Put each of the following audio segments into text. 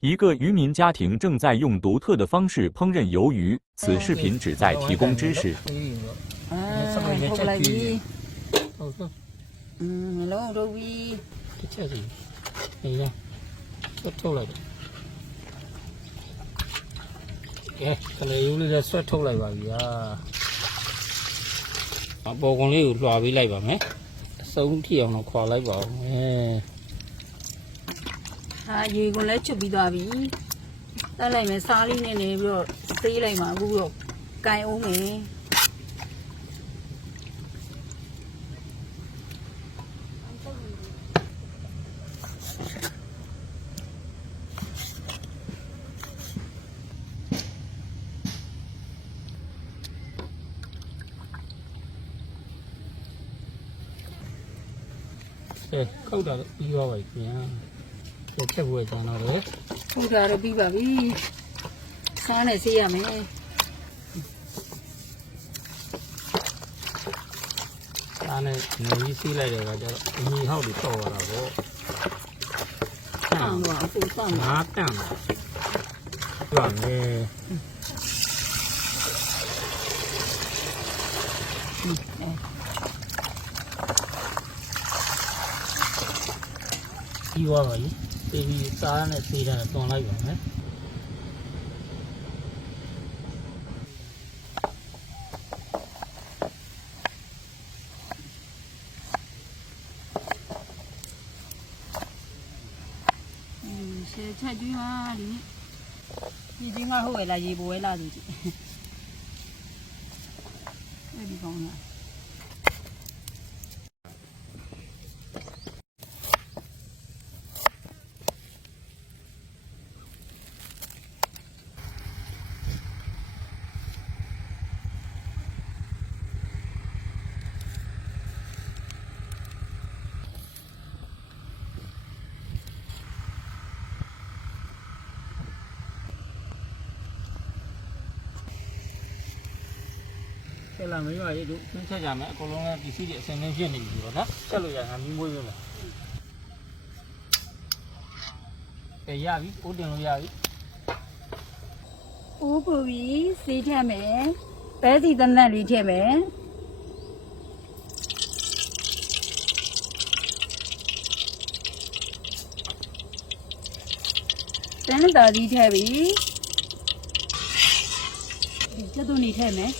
一个渔民家庭正在用独特的方式烹饪鱿鱼，此视频旨在提供知识。ထုတ်လိုက်ပြီလုံးထုတ်ပြီတစ်ချက်စီနေရထုတ်လိုက်တယ်ကဲကလေးရိုးလေးလည်းဆွဲထုတ်လိုက်ပါပြီအပေါ်ကုန်လေးကိုလွှာပေးလိုက်ပါမယ်အစုံထိအောင်တော့ခွာလိုက်ပါဦးရေကိုလည်းချုပ်ပြီးသွားပြီတက်လိုက်မယ်စားလေးနဲ့နေပြီးတော့သေးလိုက်မှာအခုတော့ကင်အောင်မယ်ခောက်တာပြီးသွားပါပြီခင်ဗျာချက်ဖို့ကျန်တော့လေခုတာတော့ပြီးပါပြီစားနဲ့ဆေးရမယ်စားနဲ့နေပြီးဆေးလိုက်တဲ့အခါကျတော့အညီဟောက်တွေတော့ရတာပေါ့ဆန်းတော့အခုဆန်းငါတန့်ပါဘာလဲပြီးသွားပါပြီဒီစားနဲ့ဆေးတာတွန်လိုက်ပါမယ်ချက်ကျွေးပါဒီနေ့ဒီငါဟုတ်ရလားရေပွဲလားသူကြည့်အဲ့ဒီကောင်းလားဆက်လာမရရတို့သင်ချက်ကြမယ်အကုန်လုံးလည်းပစ္စည်းတွေအစင်းနဲ့ဖြစ်နေပြီပေါ့နော်ဆက်လို့ရတာမီးမွေးပဲလားရပြီပိုးတင်လို့ရပြီအိုးပူပြီးစေးထက်မယ်ပဲစီတနက်လေးထည့်မယ်တန်းတာကြီးထည့်ပြီဒီချက်သွန်းနေထည့်မယ်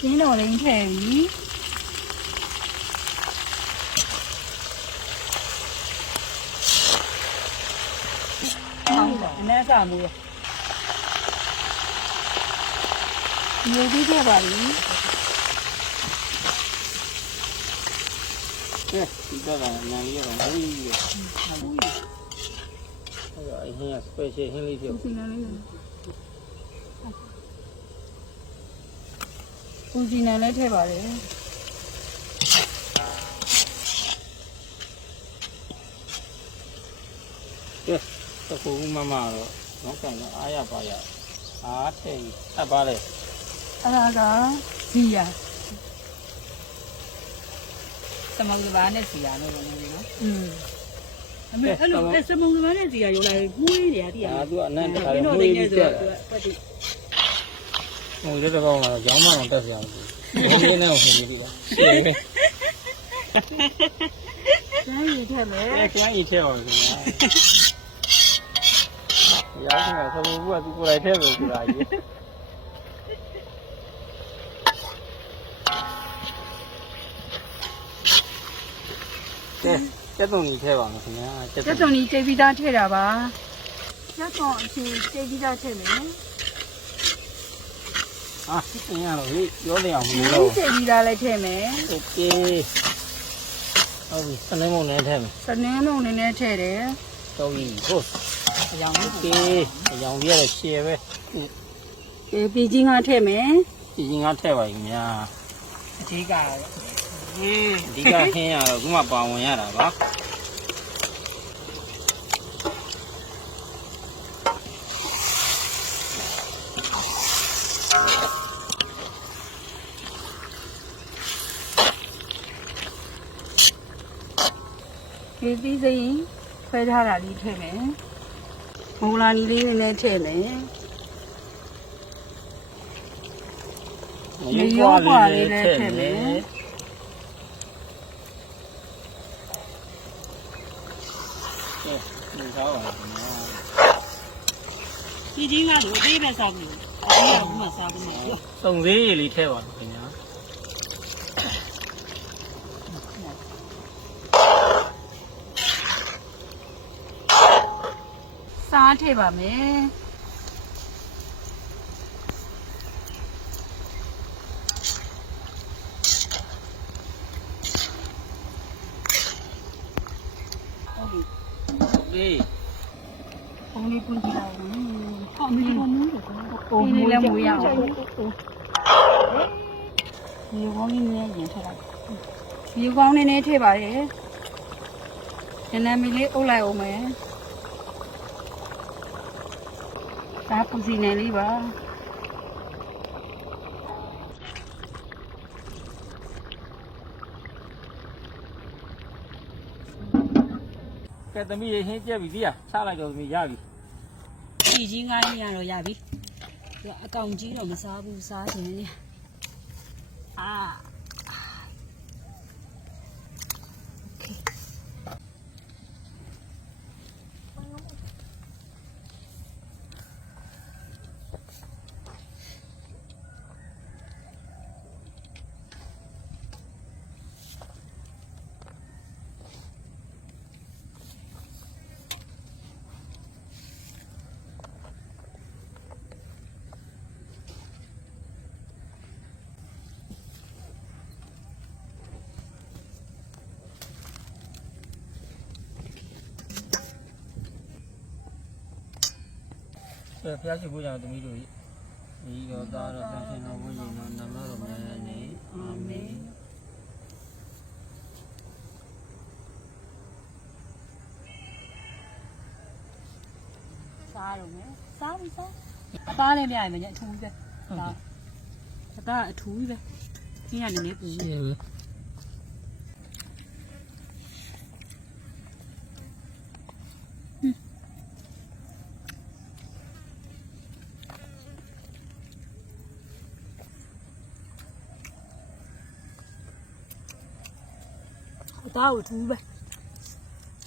ကျင်းတော်လေးထည့်ပြီအနည်းစားမှုရမြေကြီးထည့်ပါပြီဒီတော့နာရီရောဟိုးအဲ့ဒါအရင်က special ဟင်းလေးပြောဦးစီနန်လေးဦးစီနန်လေးထည့်ပါတယ်အခုမမတော့တော့ကန်တော့အားရပါရအားထည့်အပ်ပါလေအဲ့ဒါကစီယာသမုံစပါးနဲ့စီယာလို့ပြောနေနော်အမေအဲ့လိုသမုံစပါးနဲ့စီယာရောလာမှုေးနေရတိရသူကအနန္တခါရမှုေးပြီးတက်ဟိုလက်တော့ကတော့ကြောင်းမအောင်တက်ပြအောင်ဒီနေ့နဲ့ဟိုပြီးပါရှင်းပဲကျန်းရည်ထက်မယ်ကျန်းရည်ထက်အောင်ခင်ဗျာရောက်နေဆိုဘူးကသူကိုယ်လိုက်ထည့်လို့ဆိုတာကြီးကျက်သွန်ကြီးထည့်ပါမယ်ခင်ဗျာကျက်သွန်ကြီးချိန်ပြီးသားထည့်တာပါကျက်သွန်အချိန်ချိန်ပြီးသားထည့်မယ်ပြင်ရတော့ဟေ့ပြောနေအောင်မလို့တော့ချိန်ပြီးသားလည်းထည့်မယ်โอเคဟုတ်ပြီစနေမုံနဲ့ထည့်မယ်စနေမုံနဲ့ထည့်တယ်တော်ပြီဟုတ်အယောင်โอเคအယောင်ပြရရှယ်ပဲပြည်ကြီးငါထည့်မယ်ပြည်ကြီးငါထည့်ပါခင်ဗျာအကြီးကအဓိကဟင်းရတော့ခုမှပါဝင်ရတာပါက ဒီသီးစိမ်းခွဲထားတာလေးထည့်မယ်မုံလာနီလေးနည်းနည်းထည့်မယ်ရုပ်ပွားလေးလည်းထည့်မယ်ဒီကြီးကတော့အသေးပဲစားဘူးအသေးကဘူးမှစားဘူးမှာပြော စုံသေးရည်လေးထည့်ပါခင်ဗျာ စားထည့်ပါမယ်ဟုတ်ပြီ လေး ပုံလေးပွင့်ကြည့်လိုက်ဟောမလေးကမူးတယ်ပုံလေးလည်းမူးရအောင်ဒီကောင်းလေးနည်းရင်ထည့်လိုက်ဒီကောင်းနည်းနည်းထည့်ပါရဲ့နည်းနည်းမီလေးအုပ်လိုက်အောင်မယ်ဒါပူစီနယ်လေးပါ ကဲသမီးရေဟင်းပြက်ပြီဒီကချလိုက်တော့သမီးရပြီ ဒီကြီးငါးရင်းရတော့ရပြီသူအကောင်ကြီးတော့မစားဘူးစားခြင်းလေအာဖျားရှိခိုးကြသမီးတို့ဤရောသားတော်တန်ရှင်တော်ဘုရားတော်နမတော်မြတ်နေအာမင် စားတော့မယ်စားပြီစားအသားလည်းပြရမယ်ညအထူးပဲဒါအသားအထူးပဲခင်းရနေနေပူ ရှင်းပြီ အသားကိုထူးပဲ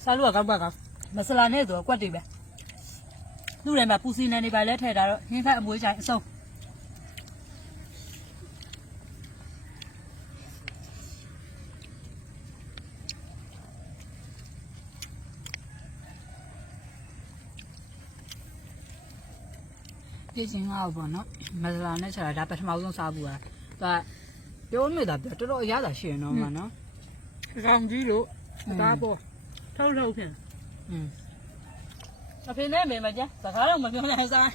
စားလို့ကကောက်ပါကောက်မဆလာနဲ့ဆိုတော့ကွက်တွေပဲလူတွေမှာပူစီနယ်နေပါလဲထည့်တာတော့ဟင်းခတ်အမွေးချိုင်အစုံပြည့်ချင်းအောင်ပေါ့နော်မဆလာနဲ့ချတာဒါပထမဆုံးစားဘူးอ่ะဒါပြောနေတာပြောတော်တော်အရသာရှိရင်တော့မနော်ကောင်ကြီးလို့ဒါပေါ့ထုတ်ထုတ်ဖြင့်အဖေနဲ့မေမကြစကားတော့မပြောနိုင်စား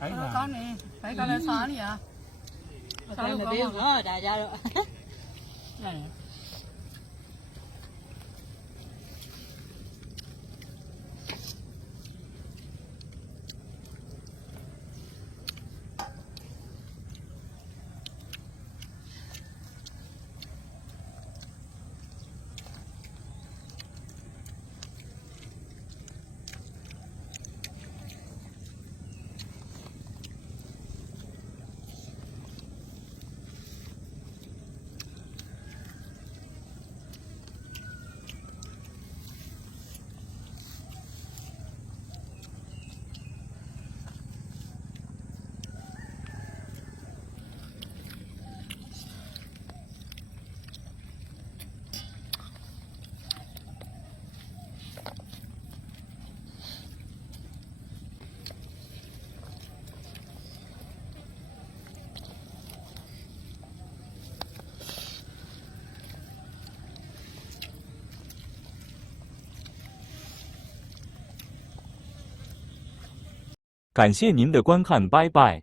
အဲ့ဒါ ကောင်းနေဘိုက်ကလည်းစားနေရစားလို့ကောင်းတော့ဒါကြတော့အဲ့感谢您的观看，拜拜。